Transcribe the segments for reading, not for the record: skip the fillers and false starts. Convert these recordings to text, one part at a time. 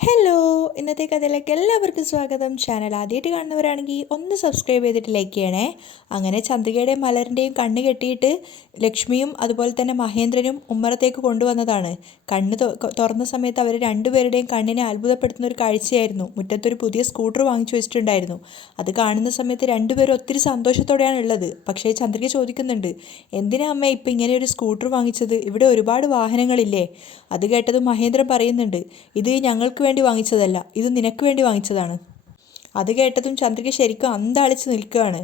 Hello, ഇന്നത്തെ കഥയിലേക്ക് എല്ലാവർക്കും സ്വാഗതം. ചാനൽ ആദ്യമായിട്ട് കാണുന്നവരാണെങ്കിൽ ഒന്ന് സബ്സ്ക്രൈബ് ചെയ്തിട്ട് ലൈക്ക് ചെയ്യണേ. അങ്ങനെ ചന്ദ്രികയുടെയും മലറിൻ്റെയും കണ്ണ് കെട്ടിയിട്ട് ലക്ഷ്മിയും അതുപോലെ തന്നെ മഹേന്ദ്രനും ഉമ്മറത്തേക്ക് കൊണ്ടുവന്നതാണ്. കണ്ണ് തുറന്ന സമയത്ത് അവർ രണ്ടുപേരുടെയും കണ്ണിനെ അത്ഭുതപ്പെടുത്തുന്ന ഒരു കാഴ്ചയായിരുന്നു. മുറ്റത്തൊരു പുതിയ സ്കൂട്ടർ വാങ്ങിച്ചു വെച്ചിട്ടുണ്ടായിരുന്നു. അത് കാണുന്ന സമയത്ത് രണ്ടുപേരും ഒത്തിരി സന്തോഷത്തോടെയാണ് ഉള്ളത്. പക്ഷേ ചന്ദ്രിക ചോദിക്കുന്നുണ്ട്, എന്തിനാ അമ്മ ഇപ്പം ഇങ്ങനെ ഒരു സ്കൂട്ടർ വാങ്ങിച്ചത്? ഇവിടെ ഒരുപാട് വാഹനങ്ങളില്ലേ? അത് കേട്ടത് മഹേന്ദ്രൻ പറയുന്നുണ്ട്, ഇത് ഞങ്ങൾക്ക് വേണ്ടി വാങ്ങിച്ചതല്ല, ഇത് നിനക്ക് വേണ്ടി വാങ്ങിച്ചതാണ്. അത് കേട്ടതും ചന്ദ്രിക ശരിക്കും അന്താളിച്ച് നിൽക്കുകയാണ്.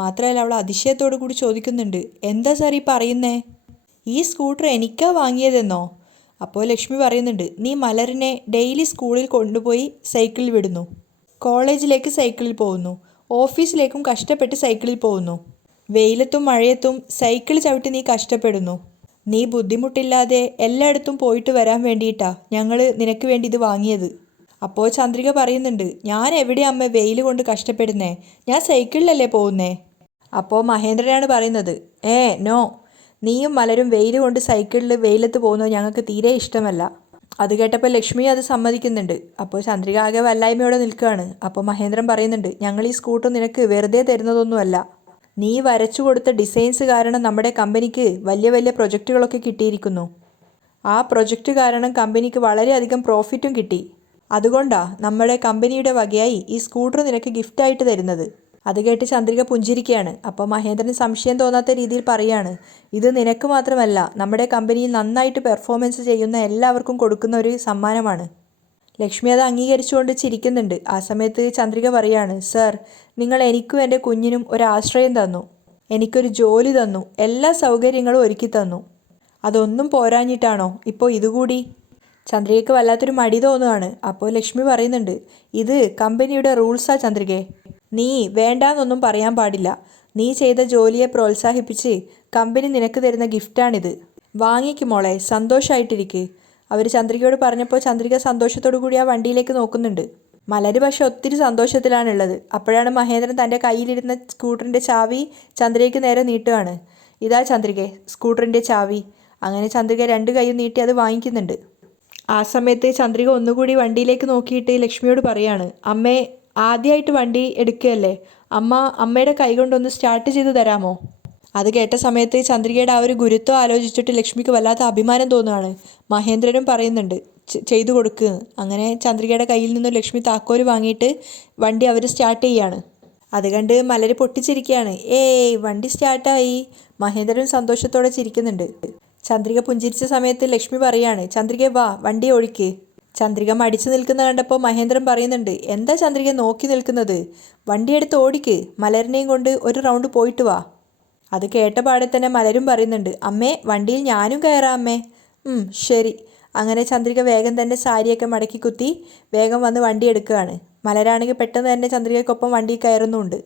മാത്രമല്ല അവൾ അതിശയത്തോടു കൂടി ചോദിക്കുന്നുണ്ട്, എന്താ സാർ ഈ പറയുന്നേ? ഈ സ്കൂട്ടർ എനിക്കാ വാങ്ങിയതെന്നോ? അപ്പോൾ ലക്ഷ്മി പറയുന്നുണ്ട്, നീ മലറിനെ ഡെയിലി സ്കൂളിൽ കൊണ്ടുപോയി സൈക്കിളിൽ വിടുന്നു, കോളേജിലേക്ക് സൈക്കിളിൽ പോകുന്നു, ഓഫീസിലേക്കും കഷ്ടപ്പെട്ട് സൈക്കിളിൽ പോകുന്നു, വെയിലത്തും മഴയത്തും സൈക്കിൾ ചവിട്ടി നീ കഷ്ടപ്പെടുന്നു. നീ ബുദ്ധിമുട്ടില്ലാതെ എല്ലായിടത്തും പോയിട്ട് വരാൻ വേണ്ടിയിട്ടാ ഞങ്ങൾ നിനക്ക് വേണ്ടി ഇത് വാങ്ങിയത്. അപ്പോൾ ചന്ദ്രിക പറയുന്നുണ്ട്, ഞാൻ എവിടെയാ അമ്മ വെയിൽ കൊണ്ട് കഷ്ടപ്പെടുന്നേ? ഞാൻ സൈക്കിളിലല്ലേ പോകുന്നേ? അപ്പോൾ മഹേന്ദ്രനാണ് പറയുന്നത്, നോ, നീയും മലരും വെയിൽ കൊണ്ട് സൈക്കിളിൽ വെയിലത്ത് പോകുന്നത് ഞങ്ങൾക്ക് തീരെ ഇഷ്ടമല്ല. അത് കേട്ടപ്പോൾ ലക്ഷ്മി അത് സമ്മതിക്കുന്നുണ്ട്. അപ്പോൾ ചന്ദ്രിക ആകെ വല്ലായ്മയോടെ നിൽക്കുകയാണ്. അപ്പോൾ മഹേന്ദ്രൻ പറയുന്നുണ്ട്, ഞങ്ങൾ ഈ സ്കൂട്ടർ നിനക്ക് വെറുതെ തരുന്നതൊന്നുമല്ല. നീ വരച്ചു കൊടുത്ത ഡിസൈൻസ് കാരണം നമ്മുടെ കമ്പനിക്ക് വലിയ വലിയ പ്രൊജക്റ്റുകളൊക്കെ കിട്ടിയിരിക്കുന്നു. ആ പ്രൊജക്റ്റ് കാരണം കമ്പനിക്ക് വളരെയധികം പ്രോഫിറ്റും കിട്ടി. അതുകൊണ്ടാണ് നമ്മുടെ കമ്പനിയുടെ വകയായി ഈ സ്കൂട്ടർ നിനക്ക് ഗിഫ്റ്റായിട്ട് തരുന്നത്. അത് കേട്ട് ചന്ദ്രിക പുഞ്ചിരിക്കുകയാണ്. അപ്പോൾ മഹേന്ദ്രന് സംശയം തോന്നാത്ത രീതിയിൽ പറയാണ്, ഇത് നിനക്ക് മാത്രമല്ല നമ്മുടെ കമ്പനിയിൽ നന്നായിട്ട് പെർഫോമൻസ് ചെയ്യുന്ന എല്ലാവർക്കും കൊടുക്കുന്ന ഒരു സമ്മാനമാണ്. ലക്ഷ്മി അത് അംഗീകരിച്ചുകൊണ്ട് ചിരിക്കുന്നുണ്ട്. ആ സമയത്ത് ചന്ദ്രിക പറയാണ്, സർ, നിങ്ങൾ എനിക്കും എൻ്റെ കുഞ്ഞിനും ഒരു ആശ്രയം തന്നു, എനിക്കൊരു ജോലി തന്നു, എല്ലാ സൗകര്യങ്ങളും ഒരുക്കി തന്നു. അതൊന്നും പോരാഞ്ഞിട്ടാണോ ഇപ്പോൾ ഇതുകൂടി? ചന്ദ്രികയ്ക്ക് വല്ലാത്തൊരു മടി തോന്നുകയാണ്. അപ്പോൾ ലക്ഷ്മി പറയുന്നുണ്ട്, ഇത് കമ്പനിയുടെ റൂൾസാ ചന്ദ്രികേ, നീ വേണ്ടാന്നൊന്നും പറയാൻ പാടില്ല. നീ ചെയ്ത ജോലിയെ പ്രോത്സാഹിപ്പിച്ച് കമ്പനി നിനക്ക് തരുന്ന ഗിഫ്റ്റാണിത്. വാങ്ങിക്ക് മോളെ, സന്തോഷമായിട്ടിരിക്ക്. അവർ ചന്ദ്രികയോട് പറഞ്ഞപ്പോൾ ചന്ദ്രിക സന്തോഷത്തോടു കൂടി ആ വണ്ടിയിലേക്ക് നോക്കുന്നുണ്ട്. മലര് പക്ഷെ ഒത്തിരി സന്തോഷത്തിലാണുള്ളത്. അപ്പോഴാണ് മഹേന്ദ്രൻ തൻ്റെ കയ്യിലിരുന്ന സ്കൂട്ടറിൻ്റെ ചാവി ചന്ദ്രികയ്ക്ക് നേരെ നീട്ടുകയാണ്. ഇതാ ചന്ദ്രികെ, സ്കൂട്ടറിൻ്റെ ചാവി. അങ്ങനെ ചന്ദ്രിക രണ്ട് കൈയും നീട്ടി അത് വാങ്ങിക്കുന്നുണ്ട്. ആ സമയത്ത് ചന്ദ്രിക ഒന്നുകൂടി വണ്ടിയിലേക്ക് നോക്കിയിട്ട് ലക്ഷ്മിയോട് പറയാണ്, അമ്മേ, ആദ്യമായിട്ട് വണ്ടി എടുക്കുകയല്ലേ, അമ്മയുടെ കൈ കൊണ്ടൊന്ന് സ്റ്റാർട്ട് ചെയ്ത് തരാമോ? അത് കേട്ട സമയത്ത് ചന്ദ്രികയുടെ ആ ഒരു ഗുരുത്വം ആലോചിച്ചിട്ട് ലക്ഷ്മിക്ക് വല്ലാത്ത അഭിമാനം തോന്നുകയാണ്. മഹേന്ദ്രനും പറയുന്നുണ്ട്, ചെയ്തു കൊടുക്കുക. അങ്ങനെ ചന്ദ്രികയുടെ കയ്യിൽ നിന്ന് ലക്ഷ്മി താക്കോല് വാങ്ങിയിട്ട് വണ്ടി അവർ സ്റ്റാർട്ട് ചെയ്യാണ്. അത് കണ്ട് മലര് പൊട്ടിച്ചിരിക്കുകയാണ്. വണ്ടി സ്റ്റാർട്ടായി. മഹേന്ദ്രൻ സന്തോഷത്തോടെ ചിരിക്കുന്നുണ്ട്. ചന്ദ്രിക പുഞ്ചിരിച്ച സമയത്ത് ലക്ഷ്മി പറയാണ്, ചന്ദ്രിക വാ, വണ്ടി ഒഴിക്ക്. ചന്ദ്രിക മടിച്ചു നിൽക്കുന്ന കണ്ടപ്പോൾ മഹേന്ദ്രൻ പറയുന്നുണ്ട്, എന്താ ചന്ദ്രിക നോക്കി നിൽക്കുന്നത്? വണ്ടിയെടുത്ത് ഓടിക്ക്, മലരിനെയും കൊണ്ട് ഒരു റൗണ്ട് പോയിട്ട് വാ. അത് കേട്ട പാടെ തന്നെ മലരും പറയുന്നുണ്ട്, അമ്മേ, വണ്ടിയിൽ ഞാനും കയറാം അമ്മേ. ശരി. അങ്ങനെ ചന്ദ്രിക വേഗം തന്നെ സാരിയൊക്കെ മടക്കി കുത്തി വേഗം വന്ന് വണ്ടി എടുക്കുകയാണ്. മലരാണെങ്കിൽ പെട്ടെന്ന് തന്നെ ചന്ദ്രികയ്ക്കൊപ്പം വണ്ടി കയറുന്നുണ്ട്.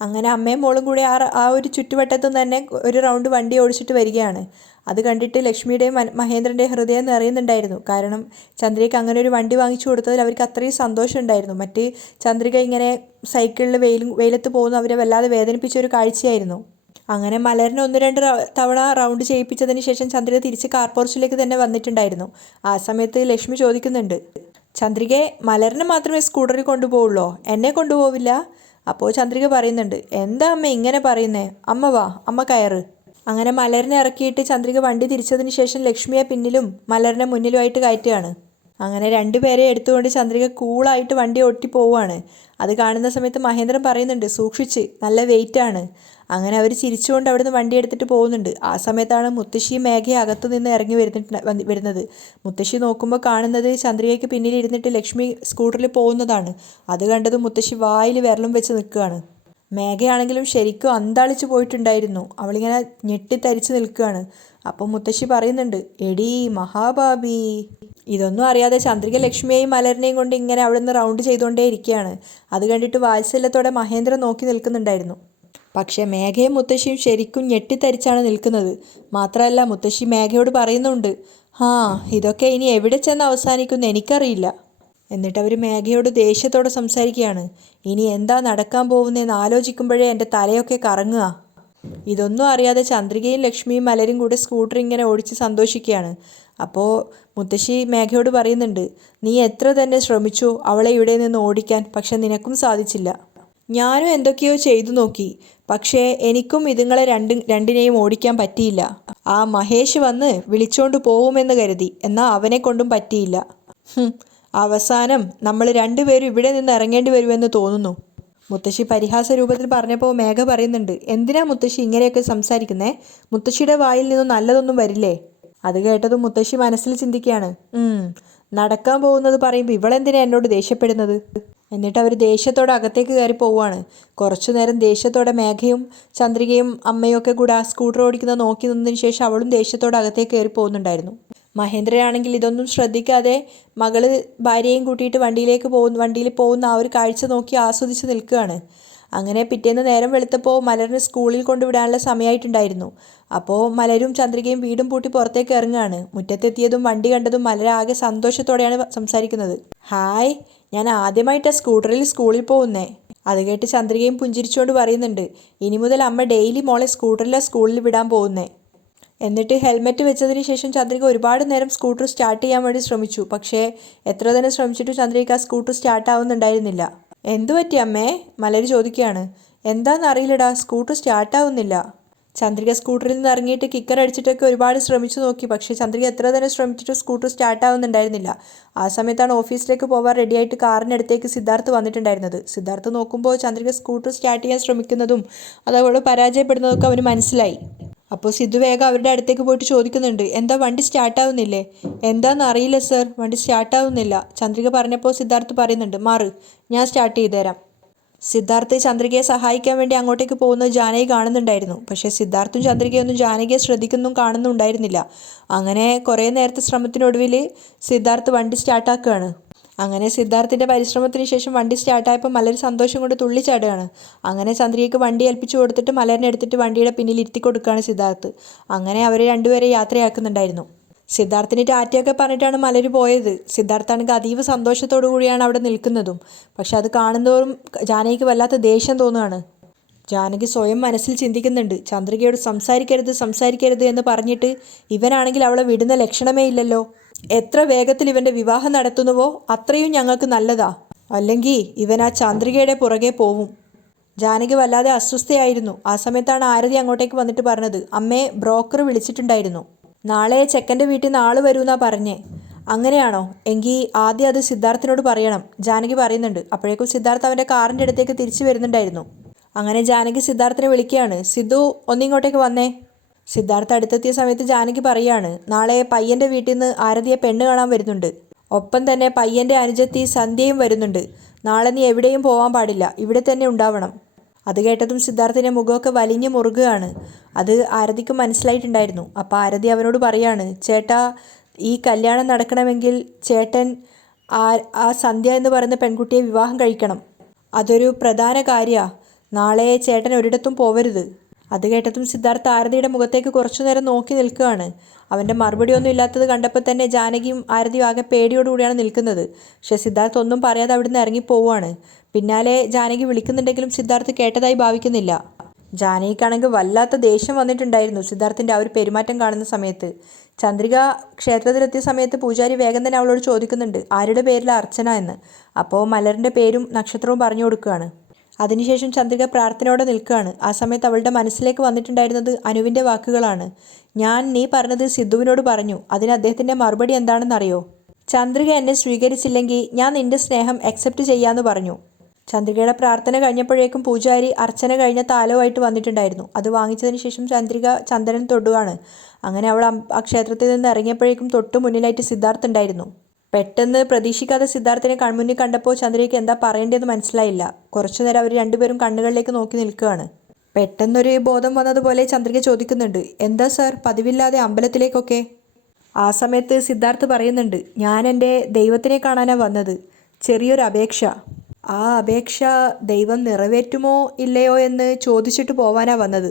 അങ്ങനെ അമ്മയും മോളും കൂടി ആ ഒരു ചുറ്റുവട്ടത്തും തന്നെ ഒരു റൗണ്ട് വണ്ടി ഓടിച്ചിട്ട് വരികയാണ്. അത് കണ്ടിട്ട് ലക്ഷ്മിയുടെയും മഹേന്ദ്രൻ്റെയും ഹൃദയം നിറയുന്നുണ്ടായിരുന്നു. കാരണം ചന്ദ്രികയ്ക്ക് അങ്ങനെ ഒരു വണ്ടി വാങ്ങിച്ചു കൊടുത്തതിൽ അവർക്ക് അത്രയും സന്തോഷം ഉണ്ടായിരുന്നു. മറ്റ് ചന്ദ്രിക ഇങ്ങനെ സൈക്കിളിൽ വെയിലത്ത് പോകുന്ന അവരെ വല്ലാതെ വേദനിപ്പിച്ച ഒരു കാഴ്ചയായിരുന്നു. അങ്ങനെ മലറിനെ ഒന്ന് രണ്ട് തവണ റൗണ്ട് ചെയ്യിപ്പിച്ചതിന് ശേഷം ചന്ദ്രിക തിരിച്ച് കാർ പോർച്ചിലേക്ക് തന്നെ വന്നിട്ടുണ്ടായിരുന്നു. ആ സമയത്ത് ലക്ഷ്മി ചോദിക്കുന്നുണ്ട്, ചന്ദ്രികയെ, മലറിനെ മാത്രമേ സ്കൂട്ടറിൽ കൊണ്ടുപോവുള്ളൂ, എന്നെ കൊണ്ടുപോവില്ല? അപ്പോൾ ചന്ദ്രിക പറയുന്നുണ്ട്, എന്താ അമ്മ ഇങ്ങനെ പറയുന്നേ? അമ്മ വാ, അമ്മ കയറ്. അങ്ങനെ മലറിനെ ഇറക്കിയിട്ട് ചന്ദ്രിക വണ്ടി തിരിച്ചതിന് ശേഷം ലക്ഷ്മിയെ പിന്നിലും മലറിനെ മുന്നിലുമായിട്ട് കയറ്റുകയാണ്. അങ്ങനെ രണ്ടുപേരെ എടുത്തുകൊണ്ട് ചന്ദ്രിക കൂളായിട്ട് വണ്ടി ഓട്ടി പോവുകയാണ്. അത് കാണുന്ന സമയത്ത് മഹേന്ദ്രൻ പറയുന്നുണ്ട്, സൂക്ഷിച്ച്, നല്ല വെയിറ്റാണ്. അങ്ങനെ അവർ ചിരിച്ചുകൊണ്ട് അവിടുന്ന് വണ്ടി എടുത്തിട്ട് പോകുന്നുണ്ട്. ആ സമയത്താണ് മുത്തശ്ശിയും മേഘയും അകത്തു നിന്ന് ഇറങ്ങി വരുന്നത്. മുത്തശ്ശി നോക്കുമ്പോൾ കാണുന്നത് ചന്ദ്രികയ്ക്ക് പിന്നിൽ ഇരുന്നിട്ട് ലക്ഷ്മി സ്കൂട്ടറിൽ പോകുന്നതാണ്. അത് കണ്ടത് മുത്തശ്ശി വായിൽ വിരലും വെച്ച് നിൽക്കുകയാണ്. മേഘയാണെങ്കിലും ശരിക്കും അന്താളിച്ച് പോയിട്ടുണ്ടായിരുന്നു. അവളിങ്ങനെ ഞെട്ടിത്തരിച്ച് നിൽക്കുകയാണ്. അപ്പം മുത്തശ്ശി പറയുന്നുണ്ട്, എടീ മഹാഭാബി. ഇതൊന്നും അറിയാതെ ചന്ദ്രിക ലക്ഷ്മിയെയും മലറിനെയും കൊണ്ട് ഇങ്ങനെ അവിടെ നിന്ന് റൗണ്ട് ചെയ്തുകൊണ്ടേ ഇരിക്കുകയാണ്. അത് കണ്ടിട്ട് വാത്സല്യത്തോടെ മഹേന്ദ്രൻ നോക്കി നിൽക്കുന്നുണ്ടായിരുന്നു. പക്ഷേ മേഘയും മുത്തശ്ശിയും ശരിക്കും ഞെട്ടിത്തരിച്ചാണ് നിൽക്കുന്നത്. മാത്രമല്ല മുത്തശ്ശി മേഘയോട് പറയുന്നുണ്ട്, ഇതൊക്കെ ഇനി എവിടെ ചെന്ന് അവസാനിക്കുമെന്ന് എനിക്കറിയില്ല. എന്നിട്ട് അവർ മേഘയോട് ദേഷ്യത്തോടെ സംസാരിക്കുകയാണ്. ഇനി എന്താ നടക്കാൻ പോകുന്നതെന്ന് ആലോചിക്കുമ്പോഴേ എൻ്റെ തലയൊക്കെ കറങ്ങുക. ഇതൊന്നും അറിയാതെ ചന്ദ്രികയും ലക്ഷ്മിയും മലരും കൂടെ സ്കൂട്ടർ ഇങ്ങനെ ഓടിച്ച് സന്തോഷിക്കുകയാണ്. അപ്പോൾ മുത്തശ്ശി മേഘയോട് പറയുന്നുണ്ട്, നീ എത്ര തന്നെ ശ്രമിച്ചു അവളെ ഇവിടെ നിന്ന് ഓടിക്കാൻ, പക്ഷെ നിനക്കും സാധിച്ചില്ല. ഞാനും എന്തൊക്കെയോ ചെയ്തു നോക്കി, പക്ഷേ എനിക്കും ഇതുങ്ങളെ രണ്ടിനെയും ഓടിക്കാൻ പറ്റിയില്ല. ആ മഹേഷ് വന്ന് വിളിച്ചോണ്ട് പോവുമെന്ന് കരുതി, എന്നാൽ അവനെ കൊണ്ടും പറ്റിയില്ല. അവസാനം നമ്മൾ രണ്ടുപേരും ഇവിടെ നിന്ന് ഇറങ്ങേണ്ടി വരുമെന്ന് തോന്നുന്നു. മുത്തശ്ശി പരിഹാസ രൂപത്തിൽ പറഞ്ഞപ്പോൾ മേഘ പറയുന്നുണ്ട്, എന്തിനാ മുത്തശ്ശി ഇങ്ങനെയൊക്കെ സംസാരിക്കുന്നേ? മുത്തശ്ശിയുടെ വായിൽ നിന്നും നല്ലതൊന്നും വരില്ലേ? അത് കേട്ടതും മുത്തശ്ശി മനസ്സിൽ ചിന്തിക്കുകയാണ്, നടക്കാൻ പോകുന്നത് പറയുമ്പോൾ ഇവളെന്തിനാ എന്നോട് ദേഷ്യപ്പെടുന്നത്? എന്നിട്ട് അവർ ദേഷ്യത്തോടെ അകത്തേക്ക് കയറി പോവുകയാണ്. കുറച്ചു നേരം ദേഷ്യത്തോടെ മേഘയും ചന്ദ്രികയും അമ്മയും ഒക്കെ കൂടെ ആ സ്കൂട്ടർ ഓടിക്കുന്നത് നോക്കി നിന്നതിന് ശേഷം അവളും ദേഷ്യത്തോടെ അകത്തേക്ക് കയറി പോകുന്നുണ്ടായിരുന്നു. മഹേന്ദ്രനാണെങ്കിൽ ഇതൊന്നും ശ്രദ്ധിക്കാതെ മകള് ഭാര്യയും കൂട്ടിയിട്ട് വണ്ടിയിൽ പോകുന്ന ആ ഒരു കാഴ്ച നോക്കി ആസ്വദിച്ച് നിൽക്കുകയാണ്. അങ്ങനെ പിറ്റേന്ന് നേരം വെളുത്തപ്പോൾ മലറിന് സ്കൂളിൽ കൊണ്ടുവിടാനുള്ള സമയമായിട്ടുണ്ടായിരുന്നു. അപ്പോൾ മലരും ചന്ദ്രികയും വീടും പൂട്ടി പുറത്തേക്ക് ഇറങ്ങുകയാണ്. മുറ്റത്തെത്തിയതും വണ്ടി കണ്ടതും മലർ ആകെ സന്തോഷത്തോടെയാണ് സംസാരിക്കുന്നത്. ഹായ്, ഞാൻ ആദ്യമായിട്ടാണ് സ്കൂളിൽ പോകുന്നേ. അത് കേട്ട് ചന്ദ്രികയും പുഞ്ചിരിച്ചുകൊണ്ട് പറയുന്നുണ്ട്, ഇനി മുതൽ അമ്മ ഡെയിലി മോളെ സ്കൂളിൽ വിടാൻ പോകുന്നേ. എന്നിട്ട് ഹെൽമെറ്റ് വെച്ചതിന് ശേഷം ചന്ദ്രിക ഒരുപാട് നേരം സ്കൂട്ടർ സ്റ്റാർട്ട് ചെയ്യാൻ വേണ്ടി ശ്രമിച്ചു. പക്ഷേ എത്ര തന്നെ ശ്രമിച്ചിട്ടും ചന്ദ്രിക ആ സ്കൂട്ടർ സ്റ്റാർട്ട് ആവുന്നുണ്ടായിരുന്നില്ല. എന്തു പറ്റി അമ്മേ? മലര് ചോദിക്കുകയാണ്. എന്താണെന്നറിയില്ലടാ, സ്കൂട്ടർ സ്റ്റാർട്ടാവുന്നില്ല. ചന്ദ്രിക സ്കൂട്ടറിൽ നിന്ന് ഇറങ്ങിയിട്ട് കിക്കർ അടിച്ചിട്ടൊക്കെ ഒരുപാട് ശ്രമിച്ചു നോക്കി. പക്ഷേ ചന്ദ്രിക എത്ര തന്നെ ശ്രമിച്ചിട്ട് സ്കൂട്ടർ സ്റ്റാർട്ടാവുന്നുണ്ടായിരുന്നില്ല. ആ സമയത്താണ് ഓഫീസിലേക്ക് പോകാൻ റെഡിയായിട്ട് കാറിനടുത്തേക്ക് സിദ്ധാർത്ഥ് വന്നിട്ടുണ്ടായിരുന്നത്. സിദ്ധാർത്ഥ് നോക്കുമ്പോൾ ചന്ദ്രിക സ്കൂട്ടർ സ്റ്റാർട്ട് ചെയ്യാൻ ശ്രമിക്കുന്നതും അതവള് പരാജയപ്പെടുന്നതൊക്കെ അവന് മനസ്സിലായി. അപ്പോൾ സിദ്ധു വേഗം അവരുടെ അടുത്തേക്ക് പോയിട്ട് ചോദിക്കുന്നുണ്ട്, എന്താ വണ്ടി സ്റ്റാർട്ടാവുന്നില്ലേ? എന്താണെന്ന് അറിയില്ല സർ, വണ്ടി സ്റ്റാർട്ടാവുന്നില്ല. ചന്ദ്രിക പറഞ്ഞപ്പോൾ സിദ്ധാർത്ഥ് പറയുന്നുണ്ട്, മാറ്, ഞാൻ സ്റ്റാർട്ട് ചെയ്തുതരാം. സിദ്ധാർത്ഥ് ചന്ദ്രികയെ സഹായിക്കാൻ വേണ്ടി അങ്ങോട്ടേക്ക് പോകുന്നത് ജാനകി കാണുന്നുണ്ടായിരുന്നു. പക്ഷേ സിദ്ധാർത്ഥും ചന്ദ്രികയൊന്നും ജാനകിയെ ശ്രദ്ധിക്കുന്നതും കാണുന്നുണ്ടായിരുന്നില്ല. അങ്ങനെ കുറേ നേരത്തെ ശ്രമത്തിനൊടുവിൽ സിദ്ധാർത്ഥ് വണ്ടി സ്റ്റാർട്ടാക്കുകയാണ്. അങ്ങനെ സിദ്ധാർത്ഥിൻ്റെ പരിശ്രമത്തിന് ശേഷം വണ്ടി സ്റ്റാർട്ടായപ്പോൾ മലർ സന്തോഷം കൊണ്ട് തുള്ളിച്ചാടുകയാണ്. അങ്ങനെ ചന്ദ്രികയ്ക്ക് വണ്ടി ഏൽപ്പിച്ചു കൊടുത്തിട്ട് മലറിനെ എടുത്തിട്ട് വണ്ടിയുടെ പിന്നിൽ ഇരുത്തി കൊടുക്കുകയാണ് സിദ്ധാർത്ഥ്. അങ്ങനെ അവർ രണ്ടുപേരെ യാത്രയാക്കുന്നുണ്ടായിരുന്നു. സിദ്ധാർത്ഥിന് ടാറ്റയൊക്കെ പറഞ്ഞിട്ടാണ് മലർ പോയത്. സിദ്ധാർത്ഥാണെങ്കിൽ അതീവ സന്തോഷത്തോടു കൂടിയാണ് അവിടെ നിൽക്കുന്നതും. പക്ഷെ അത് കാണുന്നതോറും ജാനകിക്ക് വല്ലാത്ത ദേഷ്യം തോന്നുകയാണ്. ജാനകി സ്വയം മനസ്സിൽ ചിന്തിക്കുന്നുണ്ട്, ചന്ദ്രികയോട് സംസാരിക്കരുത് എന്ന് പറഞ്ഞിട്ട് ഇവനാണെങ്കിൽ അവളെ വിടുന്ന ലക്ഷണമേ ഇല്ലല്ലോ. എത്ര വേഗത്തിൽ ഇവൻ്റെ വിവാഹം നടത്തുന്നുവോ അത്രയും ഞങ്ങൾക്ക് നല്ലതാ, അല്ലെങ്കിൽ ഇവൻ ആ ചന്ദ്രികയുടെ പുറകെ പോവും. ജാനകി വല്ലാതെ അസ്വസ്ഥയായിരുന്നു. ആ സമയത്താണ് ആരതി അങ്ങോട്ടേക്ക് വന്നിട്ട് പറഞ്ഞത്, അമ്മേ, ബ്രോക്കർ വിളിച്ചിട്ടുണ്ടായിരുന്നു, നാളെ ചെക്കൻ്റെ വീട്ടിൽ നിന്ന് ആള് വരുമെന്നാ പറഞ്ഞേ. അങ്ങനെയാണോ? എങ്കിൽ ആദ്യം അത് സിദ്ധാർത്ഥിനോട് പറയണം, ജാനകി പറയുന്നുണ്ട്. അപ്പോഴേക്കും സിദ്ധാർത്ഥ് അവൻ്റെ കാറിൻ്റെ അടുത്തേക്ക് തിരിച്ചു വരുന്നുണ്ടായിരുന്നു. അങ്ങനെ ജാനകി സിദ്ധാർത്ഥിനെ വിളിക്കുകയാണ്, സിദ്ധു ഒന്നിങ്ങോട്ടേക്ക് വന്നേ. സിദ്ധാർത്ഥ് അടുത്തെത്തിയ സമയത്ത് ജാനകി പറയാണ്, നാളെ പയ്യൻ്റെ വീട്ടിൽ നിന്ന് ആരതിയെ പെണ്ണ് കാണാൻ വരുന്നുണ്ട്. ഒപ്പം തന്നെ പയ്യൻ്റെ അനുജത്തി സന്ധ്യയും വരുന്നുണ്ട്. നാളെ നീ എവിടെയും പോകാൻ പാടില്ല, ഇവിടെ തന്നെ ഉണ്ടാവണം. അത് കേട്ടതും സിദ്ധാർത്ഥിൻ്റെ മുഖമൊക്കെ വലിഞ്ഞു മുറുകുകയാണ്. അത് ആരതിക്ക് മനസ്സിലായിട്ടുണ്ടായിരുന്നു. അപ്പോൾ ആരതി അവനോട് പറയാണ്, ചേട്ടാ, ഈ കല്യാണം നടക്കണമെങ്കിൽ ചേട്ടൻ ആ സന്ധ്യ എന്ന് പറയുന്ന പെൺകുട്ടിയെ വിവാഹം കഴിക്കണം. അതൊരു പ്രധാന കാര്യമാണ്. നാളെ ചേട്ടൻ ഒരിടത്തും പോവരുത്. അത് കേട്ടതും സിദ്ധാർത്ഥ് ആരതിയുടെ മുഖത്തേക്ക് കുറച്ചു നേരം നോക്കി നിൽക്കുകയാണ്. അവൻ്റെ മറുപടി ഒന്നും ഇല്ലാത്തത് കണ്ടപ്പോൾ തന്നെ ജാനകിയും ആരതിയും ആകെ പേടിയോടുകൂടിയാണ് നിൽക്കുന്നത്. പക്ഷേ സിദ്ധാർത്ഥ് ഒന്നും പറയാതെ അവിടുന്ന് ഇറങ്ങിപ്പോവുകയാണ്. പിന്നാലെ ജാനകി വിളിക്കുന്നുണ്ടെങ്കിലും സിദ്ധാർത്ഥ് കേട്ടതായി ഭാവിക്കുന്നില്ല. ജാനകിക്കാണെങ്കിൽ വല്ലാത്ത ദേഷ്യം വന്നിട്ടുണ്ടായിരുന്നു സിദ്ധാർത്ഥിൻ്റെ ആ ഒരു പെരുമാറ്റം കാണുന്ന സമയത്ത്. ചന്ദ്രിക ക്ഷേത്രത്തിലെത്തിയ സമയത്ത് പൂജാരി വേഗം തന്നെ അവളോട് ചോദിക്കുന്നുണ്ട്, ആരുടെ പേരിലാണ് അർച്ചന എന്ന്. അപ്പോൾ മലറിൻ്റെ പേരും നക്ഷത്രവും പറഞ്ഞു കൊടുക്കുകയാണ്. അതിനുശേഷം ചന്ദ്രിക പ്രാർത്ഥനയോടെ നിൽക്കുകയാണ്. ആ സമയത്ത് അവളുടെ മനസ്സിലേക്ക് വന്നിട്ടുണ്ടായിരുന്നത് അനുവിൻ്റെ വാക്കുകളാണ്. നീ പറഞ്ഞത് സിദ്ധുവിനോട് പറഞ്ഞു, അതിന് അദ്ദേഹത്തിൻ്റെ മറുപടി എന്താണെന്നറിയോ? ചന്ദ്രിക എന്നെ സ്വീകരിച്ചില്ലെങ്കിൽ ഞാൻ നിന്റെ സ്നേഹം അക്സെപ്റ്റ് ചെയ്യാമെന്ന് പറഞ്ഞു. ചന്ദ്രികയുടെ പ്രാർത്ഥന കഴിഞ്ഞപ്പോഴേക്കും പൂജാരി അർച്ചന കഴിഞ്ഞ താലവുമായിട്ട് വന്നിട്ടുണ്ടായിരുന്നു. അത് വാങ്ങിച്ചതിന് ശേഷം ചന്ദ്രിക ചന്ദനം തൊടുകയാണ്. അങ്ങനെ അവൾ ആ ക്ഷേത്രത്തിൽ നിന്ന് ഇറങ്ങിയപ്പോഴേക്കും തൊട്ടു മുന്നിലായിട്ട് സിദ്ധാർത്ഥ് ഉണ്ടായിരുന്നു. പെട്ടെന്ന് പ്രതീക്ഷിക്കാതെ സിദ്ധാർത്ഥിനെ കൺമുന്നിൽ കണ്ടപ്പോൾ ചന്ദ്രികയ്ക്ക് എന്താ പറയേണ്ടതെന്ന് മനസ്സിലായില്ല. കുറച്ചു നേരം അവർ രണ്ടുപേരും കണ്ണുകളിലേക്ക് നോക്കി നിൽക്കുകയാണ്. പെട്ടെന്നൊരു ബോധം വന്നതുപോലെ ചന്ദ്രിക ചോദിക്കുന്നുണ്ട്, എന്താ സാർ പതിവില്ലാതെ അമ്പലത്തിലേക്കൊക്കെ? ആ സമയത്ത് സിദ്ധാർത്ഥ് പറയുന്നുണ്ട്, ഞാൻ എൻ്റെ ദൈവത്തിനെ കാണാനാണ് വന്നത്, ചെറിയൊരു അപേക്ഷ. ആ അപേക്ഷ ദൈവം നിറവേറ്റുമോ ഇല്ലയോ എന്ന് ചോദിച്ചിട്ട് പോവാനാണ് വന്നത്.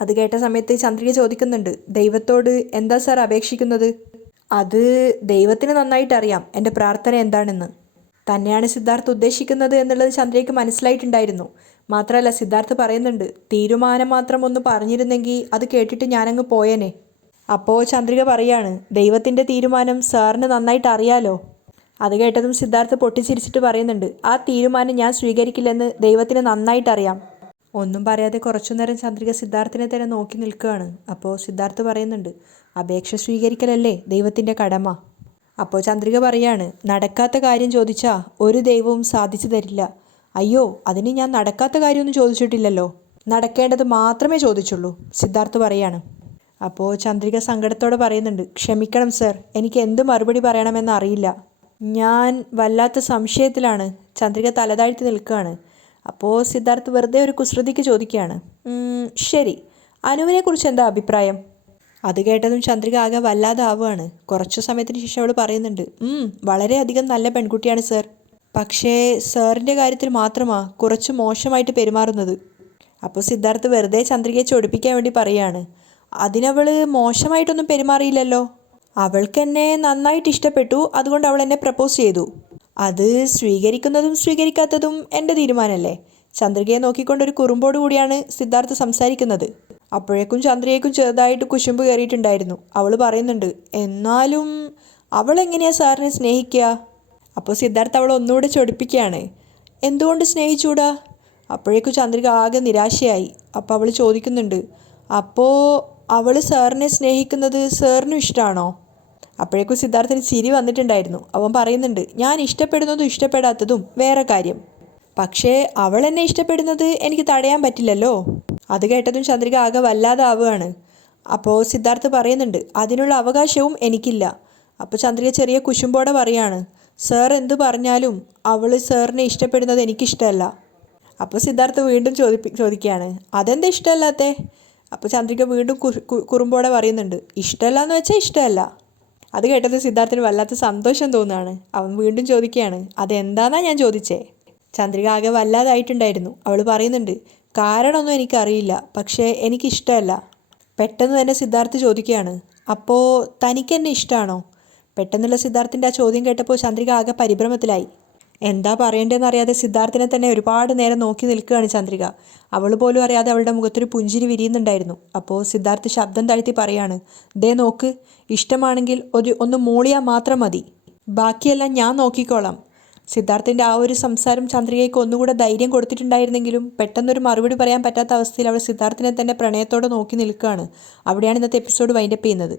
അത് കേട്ട സമയത്ത് ചന്ദ്രിക ചോദിക്കുന്നുണ്ട്, ദൈവത്തോട് എന്താ സാർ അപേക്ഷിക്കുന്നത്? അത് ദൈവത്തിന് നന്നായിട്ടറിയാം എൻ്റെ പ്രാർത്ഥന എന്താണെന്ന്. തന്നെയാണ് സിദ്ധാർത്ഥ് ഉദ്ദേശിക്കുന്നത് എന്നുള്ളത് ചന്ദ്രയ്ക്ക് മനസ്സിലായിട്ടുണ്ടായിരുന്നു. മാത്രമല്ല സിദ്ധാർത്ഥ് പറയുന്നുണ്ട്, തീരുമാനം മാത്രം ഒന്ന് പറഞ്ഞിരുന്നെങ്കിൽ അത് കേട്ടിട്ട് ഞാനങ്ങ് പോയേനെ. അപ്പോൾ ചന്ദ്രിക പറയാണ്, ദൈവത്തിൻ്റെ തീരുമാനം സാറിന് നന്നായിട്ട് അറിയാലോ. അത് കേട്ടതും സിദ്ധാർത്ഥ് പൊട്ടിച്ചിരിച്ചിട്ട് പറയുന്നുണ്ട്, ആ തീരുമാനം ഞാൻ സ്വീകരിക്കില്ലെന്ന് ദൈവത്തിന് നന്നായിട്ടറിയാം. ഒന്നും പറയാതെ കുറച്ചുനേരം ചന്ദ്രിക സിദ്ധാർത്ഥിനെ തന്നെ നോക്കി നിൽക്കുകയാണ്. അപ്പോൾ സിദ്ധാർത്ഥ് പറയുന്നുണ്ട്, അപേക്ഷ സ്വീകരിക്കലല്ലേ ദൈവത്തിൻ്റെ കടമ. അപ്പോൾ ചന്ദ്രിക പറയാണ്, നടക്കാത്ത കാര്യം ചോദിച്ചാൽ ഒരു ദൈവവും സാധിച്ചു തരില്ല. അയ്യോ, അതിന് ഞാൻ നടക്കാത്ത കാര്യമൊന്നും ചോദിച്ചിട്ടില്ലല്ലോ, നടക്കേണ്ടത് മാത്രമേ ചോദിച്ചുള്ളൂ, സിദ്ധാർത്ഥ് പറയാണ്. അപ്പോൾ ചന്ദ്രിക സങ്കടത്തോടെ പറയുന്നുണ്ട്, ക്ഷമിക്കണം സർ, എനിക്ക് എന്ത് മറുപടി പറയണമെന്ന് അറിയില്ല. ഞാൻ വല്ലാത്ത സംശയത്തിലാണ്. ചന്ദ്രിക തലതാഴ്ത്തി നിൽക്കുകയാണ്. അപ്പോൾ സിദ്ധാർത്ഥ് വെറുതെ ഒരു കുസൃതിക്ക് ചോദിക്കുകയാണ്, ശരി, അനുവിനെക്കുറിച്ച് എന്താ അഭിപ്രായം? അത് കേട്ടതും ചന്ദ്രിക ആകെ വല്ലാതെ ആവുകയാണ്. കുറച്ചു സമയത്തിന് ശേഷം അവൾ പറയുന്നുണ്ട്, വളരെയധികം നല്ല പെൺകുട്ടിയാണ് സർ. പക്ഷേ സാറിൻ്റെ കാര്യത്തിൽ മാത്രമാണ് കുറച്ച് മോശമായിട്ട് പെരുമാറുന്നത്. അപ്പോൾ സിദ്ധാർത്ഥ് വെറുതെ ചന്ദ്രികയെ ചൊടിപ്പിക്കാൻ വേണ്ടി പറയാണ്, അതിനവൾ മോശമായിട്ടൊന്നും പെരുമാറിയില്ലല്ലോ. അവൾക്ക് എന്നെ നന്നായിട്ട് ഇഷ്ടപ്പെട്ടു, അതുകൊണ്ട് അവൾ എന്നെ പ്രപ്പോസ് ചെയ്തു. അത് സ്വീകരിക്കുന്നതും സ്വീകരിക്കാത്തതും എൻ്റെ തീരുമാനമല്ലേ. ചന്ദ്രികയെ നോക്കിക്കൊണ്ടൊരു കുറുമ്പോട് കൂടിയാണ് സിദ്ധാർത്ഥ് സംസാരിക്കുന്നത്. അപ്പോഴേക്കും ചന്ദ്രികയ്ക്കും ചെറുതായിട്ട് കുശുമ്പ് കയറിയിട്ടുണ്ടായിരുന്നു. അവൾ പറയുന്നുണ്ട്, എന്നാലും അവൾ എങ്ങനെയാണ് സാറിനെ സ്നേഹിക്കുക? അപ്പോൾ സിദ്ധാർത്ഥ് അവൾ ഒന്നുകൂടെ ചൊടിപ്പിക്കുകയാണ്, എന്തുകൊണ്ട് സ്നേഹിച്ചൂടാ? അപ്പോഴേക്കും ചന്ദ്രിക ആകെ നിരാശയായി. അപ്പോൾ അവൾ ചോദിക്കുന്നുണ്ട്, അപ്പോൾ അവൾ സാറിനെ സ്നേഹിക്കുന്നത് സാറിനും ഇഷ്ടമാണോ? അപ്പോഴേക്കും സിദ്ധാർത്ഥിന് ചിരി വന്നിട്ടുണ്ടായിരുന്നു. അവൻ പറയുന്നുണ്ട്, ഞാൻ ഇഷ്ടപ്പെടുന്നതും ഇഷ്ടപ്പെടാത്തതും വേറെ കാര്യം, പക്ഷേ അവൾ എന്നെ ഇഷ്ടപ്പെടുന്നത് എനിക്ക് തടയാൻ പറ്റില്ലല്ലോ. അത് കേട്ടതും ചന്ദ്രിക ആകെ വല്ലാതെ ആവുകയാണ്. അപ്പോൾ സിദ്ധാർത്ഥ് പറയുന്നുണ്ട്, അതിനുള്ള അവകാശവും എനിക്കില്ല. അപ്പോൾ ചന്ദ്രിക ചെറിയ കുശുമ്പോടെ പറയാണ്, സാർ എന്തു പറഞ്ഞാലും അവൾ സാറിനെ ഇഷ്ടപ്പെടുന്നത് എനിക്കിഷ്ടമല്ല. അപ്പോൾ സിദ്ധാർത്ഥ് വീണ്ടും ചോദിക്കുകയാണ്, അതെന്താ ഇഷ്ടമല്ലാത്തേ? അപ്പോൾ ചന്ദ്രിക വീണ്ടും കുറുമ്പോടെ പറയുന്നുണ്ട്, ഇഷ്ടമല്ല എന്ന് വെച്ചാൽ ഇഷ്ടമല്ല. അത് കേട്ടത് സിദ്ധാർത്ഥിന് വല്ലാത്ത സന്തോഷം തോന്നുകയാണ്. അവൻ വീണ്ടും ചോദിക്കുകയാണ്, അതെന്താണെന്നാ ഞാൻ ചോദിച്ചേ? ചന്ദ്രിക ആകെ വല്ലാതായിട്ടുണ്ടായിരുന്നു. അവൾ പറയുന്നുണ്ട്, കാരണമൊന്നും എനിക്കറിയില്ല, പക്ഷേ എനിക്കിഷ്ടമല്ല. പെട്ടെന്ന് തന്നെ സിദ്ധാർത്ഥ് ചോദിക്കുകയാണ്, അപ്പോൾ തനിക്കെന്നെ ഇഷ്ടമാണോ? പെട്ടെന്നുള്ള സിദ്ധാർത്ഥിൻ്റെ ആ ചോദ്യം കേട്ടപ്പോൾ ചന്ദ്രിക ആകെ പരിഭ്രമത്തിലായി. എന്താ പറയേണ്ടതെന്ന് അറിയാതെ സിദ്ധാർത്ഥിനെ തന്നെ ഒരുപാട് നേരം നോക്കി നിൽക്കുകയാണ് ചന്ദ്രിക. അവൾ പോലും അറിയാതെ അവളുടെ മുഖത്തൊരു പുഞ്ചിരി വിരിയുന്നുണ്ടായിരുന്നു. അപ്പോൾ സിദ്ധാർത്ഥ് ശബ്ദം താഴ്ത്തി പറയാണ്, ദേ നോക്ക്, ഇഷ്ടമാണെങ്കിൽ ഒന്ന് മൂളിയാൽ മാത്രം മതി, ബാക്കിയെല്ലാം ഞാൻ നോക്കിക്കോളാം. സിദ്ധാർത്ഥിൻ്റെ ആ ഒരു സംസാരം ചന്ദ്രികയ്ക്ക് ഒന്നുകൂടെ ധൈര്യം കൊടുത്തിട്ടുണ്ടായിരുന്നെങ്കിലും പെട്ടെന്നൊരു മറുപടി പറയാൻ പറ്റാത്ത അവസ്ഥയിൽ അവൾ സിദ്ധാർത്ഥിനെ തന്നെ പ്രണയത്തോടെ നോക്കി നിൽക്കുകയാണ്. അവിടെയാണ് ഇന്നത്തെ എപ്പിസോഡ് വൈൻഡപ്പ് ചെയ്യുന്നത്.